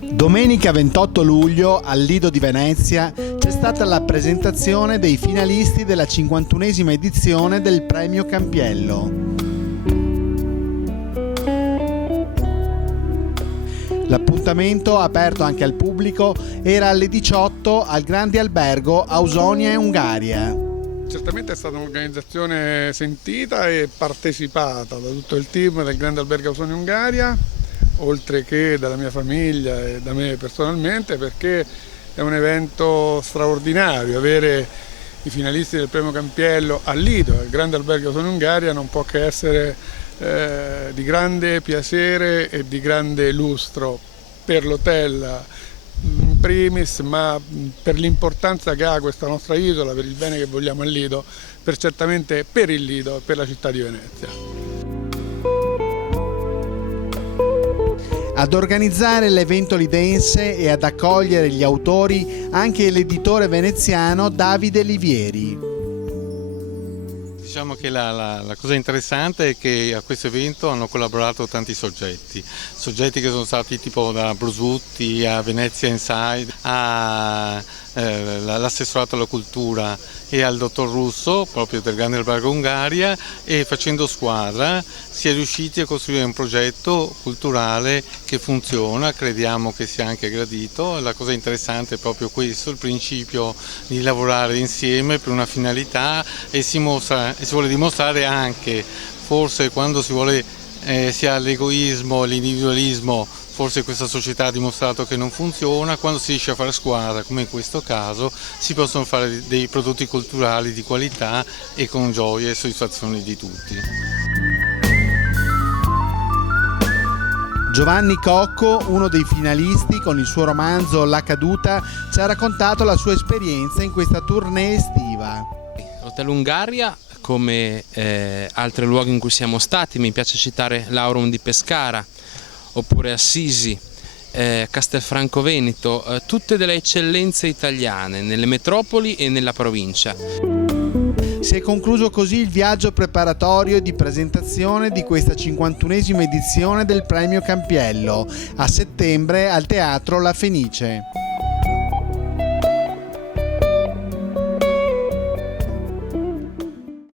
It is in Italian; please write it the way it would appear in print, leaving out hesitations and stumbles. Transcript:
Domenica 28 luglio al Lido di Venezia c'è stata la presentazione dei finalisti della 51esima edizione del Premio Campiello. L'appuntamento, aperto anche al pubblico, era alle 18 al Grande Albergo Ausonia in Ungaria. Certamente è stata un'organizzazione sentita e partecipata da tutto il team del Grande Albergo Ausonia in Ungaria, oltre che dalla mia famiglia e da me personalmente, perché è un evento straordinario. Avere i finalisti del Premio Campiello al Lido, al Grande Albergo Ausonia in Ungaria, non può che essere di grande piacere e di grande lustro per l'hotel in primis, ma per l'importanza che ha questa nostra isola, per il bene che vogliamo al Lido, certamente per il Lido e per la città di Venezia. Ad organizzare l'evento lidense e ad accogliere gli autori anche l'editore veneziano Davide Livieri. Diciamo che la cosa interessante è che a questo evento hanno collaborato tanti soggetti che sono stati tipo da Brusutti a Venezia Inside, all'assessorato alla cultura e al dottor Russo, proprio del Grande Albergo Ungaria, e facendo squadra si è riusciti a costruire un progetto culturale che funziona, crediamo che sia anche gradito. La cosa interessante è proprio questo, il principio di lavorare insieme per una finalità, e si vuole dimostrare anche, forse quando si ha l'egoismo, l'individualismo, forse questa società ha dimostrato che non funziona. Quando si riesce a fare squadra, come in questo caso, si possono fare dei prodotti culturali di qualità e con gioia e soddisfazione di tutti. Giovanni Cocco, uno dei finalisti, con il suo romanzo La caduta, ci ha raccontato la sua esperienza in questa tournée estiva. Hotel Ungaria, come altri luoghi in cui siamo stati, mi piace citare l'Aurum di Pescara, oppure Assisi, Castelfranco Veneto, tutte delle eccellenze italiane nelle metropoli e nella provincia. Si è concluso così il viaggio preparatorio e di presentazione di questa 51esima edizione del Premio Campiello, a settembre al Teatro La Fenice.